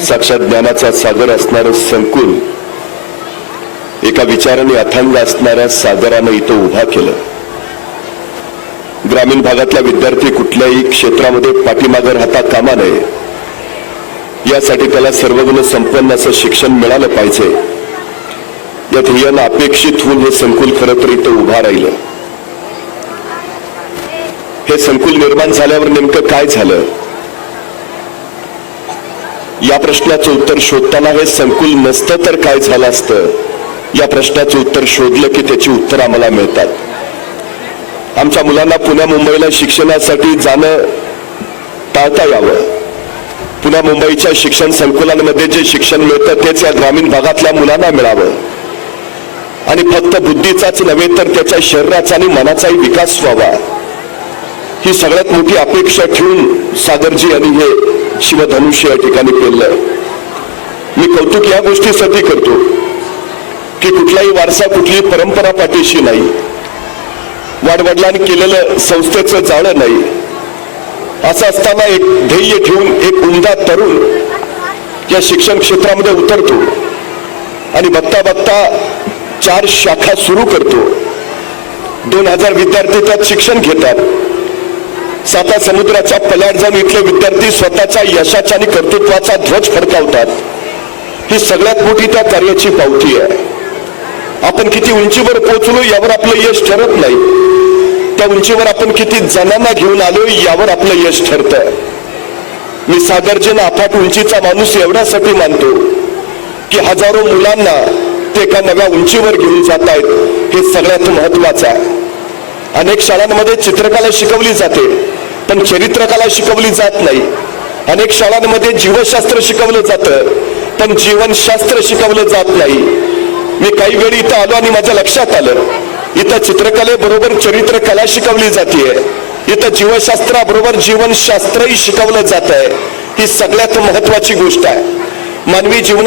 साक्षात ज्ञानाचा सागर असणारं संकुल एका विचाराने अथांग असणाऱ्या सागरानं इथं उभा केलं. ग्रामीण भागातला विद्यार्थी कुठल्याही क्षेत्रामध्ये पाठीमागे राहता कामा नये. यासाठी त्याला सर्वगुण संपन्न असं शिक्षण मिळालं पाहिजे. या ध्येयानं अपेक्षित होऊन हे संकुल खरं तर इथं उभा राहिलं. हे संकुल निर्माण झाल्यावर नेमकं काय झालं? या प्रश्नाचं उत्तर शोधताना हे संकुल नसतं तर काय झालं असतं? या प्रश्नाचं उत्तर शोधलं की त्याची उत्तर आम्हाला मिळतात. आमच्या मुलांना पुण्या मुंबईला शिक्षणासाठी जाणं टाळता यावं. पुण्या मुंबईच्या शिक्षण संकुलांमध्ये जे शिक्षण मिळतं तेच या ग्रामीण भागातल्या मुलांना मिळावं. आणि फक्त बुद्धीचाच नव्हे तर त्याच्या शरीराचा आणि मनाचाही विकास व्हावा. ही सगळ्यात मोठी अपेक्षा ठेवून सागरजी यांनी हे शिवधनुष्य या ठिकाणी केलं मी कौतुक या गोष्टीसाठी करतो की कुठलाही वारसा कुठलीही परंपरा पाठीशी नाही. वाडवडिलांनी केलेलं संस्थेचं जाळं नाही. असं असताना एक ध्येय ठेवून एक उमदा तरुण या शिक्षण क्षेत्रामध्ये उतरतो आणि बघता बघता चार शाखा सुरू करतो. दोन हजार विद्यार्थी त्यात शिक्षण घेतात. साता समुद्राच्या पल्याड जाऊन इथले विद्यार्थी स्वतःच्या यशाच्या आणि कर्तृत्वाचा ध्वज फडकावतात. ही सगळ्यात मोठी त्या कार्याची पावती आहे. आपण किती उंचीवर पोहोचलो यावर आपलं यश ठरत नाही. त्या उंचीवर आपण किती जणांना घेऊन आलो यावर आपलं यश ठरतं. मी सागरजन अफाट उंचीचा माणूस एवढ्यासाठी मानतो की हजारो मुलांना ते एका नव्या उंचीवर घेऊन जात आहेत हे सगळ्यात महत्वाचं आहे. अनेक शाळांमध्ये चित्रकला शिकवली जाते. पण चरित्रकला शिकवली जात नाही. अनेक शाळांमध्ये जीवशास्त्र शिकवलं जातं पण जीवनशास्त्र शिकवलं जात नाही. मी काही वेळ इथं आलो आणि माझ्या लक्षात आलं. इथं चित्रकलेबरोबर चरित्रकला शिकवली जाते इथं जीवशास्त्राबरोबर जीवनशास्त्रही शिकवलं जात आहे ही सगळ्यात महत्वाची गोष्ट आहे. मानवी जीवन